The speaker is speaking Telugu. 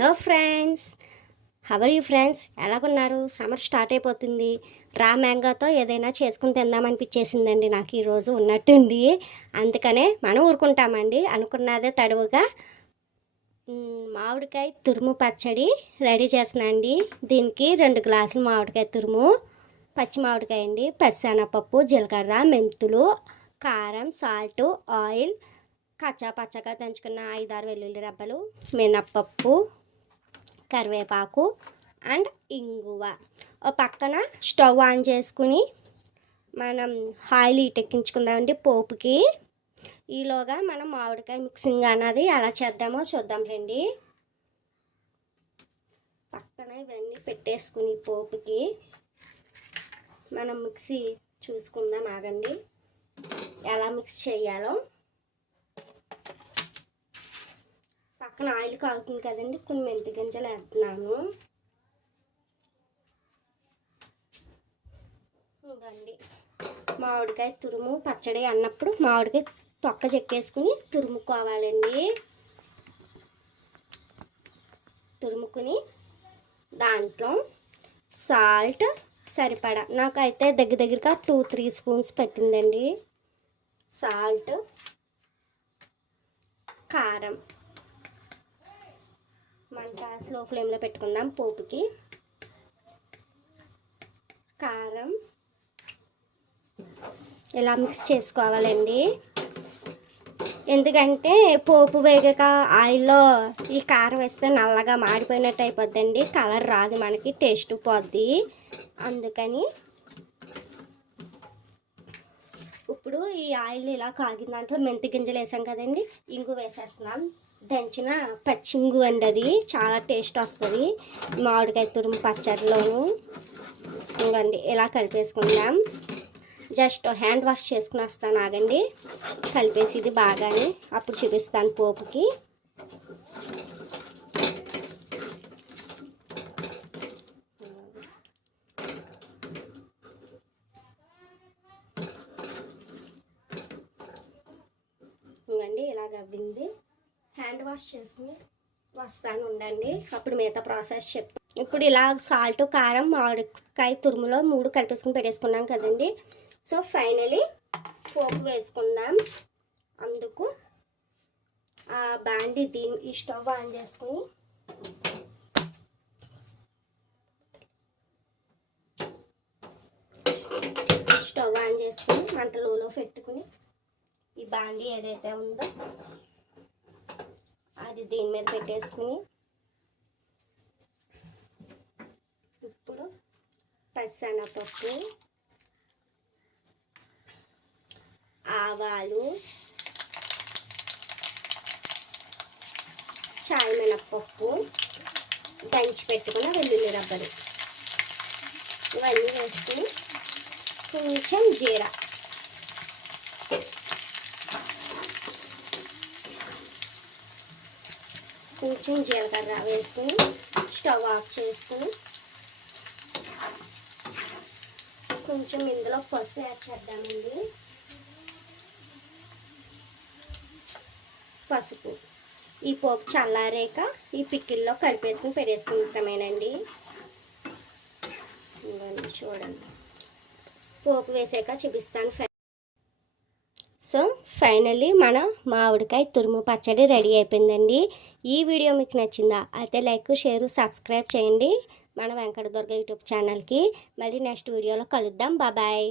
Hello friends, how are you friends, ఎలాగున్నారు? సమ్మర్ స్టార్ట్ అయిపోతుంది. రా మ్యాంగోతో ఏదైనా చేసుకుని తిందామనిపించేసిందండి నాకు ఈరోజు ఉన్నట్టుండి. అందుకనే మనం ఊరుకుంటామండి. అనుకున్నదే తడువుగా మామిడికాయ తురుము పచ్చడి రెడీ చేస్తున్నానండి. దీనికి 2 గ్లాసులు మామిడికాయ తురుము, పచ్చి మామిడికాయ అండి, పచ్చిశనగపప్పు, జీలకర్ర, మెంతులు, కారం, సాల్ట్, ఆయిల్, పచ్చగా దంచుకున్న 5-6 వెల్లుల్లి రెబ్బలు, మినప్పప్పు, కరివేపాకు అండ్ ఇంగువ. ఒక పక్కన స్టవ్ ఆన్ చేసుకుని మనం ఆయిల్ ఎక్కించుకుందామండి పోపుకి. ఈలోగా మనం మామిడికాయ మిక్సింగ్ అన్నది ఎలా చేద్దామో చూద్దాం రండి. పక్కన ఇవన్నీ పెట్టేసుకుని పోపుకి మనం మిక్సీ చూసుకుందాం. ఆగండి, ఎలా మిక్స్ చేయాలో. పక్కన ఆయిల్ కాగుతుంది కదండి, కొన్ని మెంతి గింజలు వేస్తున్నాను. ఇదండి మామిడికాయ తురుము పచ్చడి అన్నప్పుడు మామిడికాయ తొక్క చెక్కేసుకుని తురుముకోవాలండి. తురుముకుని దాంట్లో సాల్ట్ సరిపడా, నాకైతే దగ్గరగా 2-3 స్పూన్స్ పెట్టిందండి. సాల్ట్, కారం, మంట స్లో ఫ్లేమ్లో పెట్టుకుందాం. పోపుకి కారం ఇలా మిక్స్ చేసుకోవాలండి. ఎందుకంటే పోపు వేగాక ఆయిల్లో ఈ కారం వేస్తే నల్లగా మాడిపోయినట్టు అయిపోద్దండి, కలర్ రాదు, మనకి టేస్ట్ పోద్ది. అందుకని ఇప్పుడు ఈ ఆయిల్ ఇలా కాగిన దాంట్లో మెంతి గింజలు వేసాం కదండి, ఇంగు వేసేస్తున్నాం. దంచిన పచ్చింగు అండి, అది చాలా టేస్ట్ వస్తుంది మామిడికాయ తురుము పచ్చడిలోను. ఇవ్వండి ఇలా కలిపేసుకుందాం. జస్ట్ హ్యాండ్ వాష్ చేసుకుని వస్తాను, ఆగండి. కలిపేసి ఇది బాగానే అప్పుడు చూపిస్తాను పోపుకి. ఇవ్వండి ఇలా గవ్వింది. హ్యాండ్ వాష్ చేసుకుని వస్తాను, ఉండండి. అప్పుడు మిగతా ప్రాసెస్ చెప్తాను. ఇప్పుడు ఇలా సాల్ట్, కారం, మామిడికాయ తురుములో 3 కలిపేసుకుని పెట్టేసుకున్నాం కదండి. సో ఫైనలీ పోపు వేసుకుందాం. అందుకు ఆ బాండి ఈ స్టవ్ ఆన్ చేసుకుని మంట లోలో పెట్టుకుని ఈ బాండి ఏదైతే ఉందో అది దీని మీద పెట్టేసుకుని ఇప్పుడు పచ్చిశనగపప్పు, ఆవాలు, చాయ్ మినప్పప్పు, దంచి పెట్టుకున్న వెల్లుల్లి రబ్బలు ఇవన్నీ వేసుకుని కొంచెం జీరా, కొంచెం జీలకర్ర వేసుకుని స్టవ్ ఆఫ్ చేసుకుని కొంచెం ఇందులో పసుపు యాడ్ చేద్దామండి. పసుపు ఈ పోపు చల్లారాక ఈ పికిల్లో కలిపేసుకుని పెట్టేసుకుంటామేనండి. చూడండి, పోపు వేసాక చూపిస్తాను. సో ఫైనల్లీ మన మామిడికాయ తురుము పచ్చడి రెడీ అయిపోయిందండి. ఈ వీడియో మీకు నచ్చిందా? అయితే లైక్, షేర్, సబ్స్క్రైబ్ చేయండి మన వెంకట దుర్గ యూట్యూబ్ ఛానల్కి. మళ్ళీ నెక్స్ట్ వీడియోలో కలుద్దాం. బాయ్.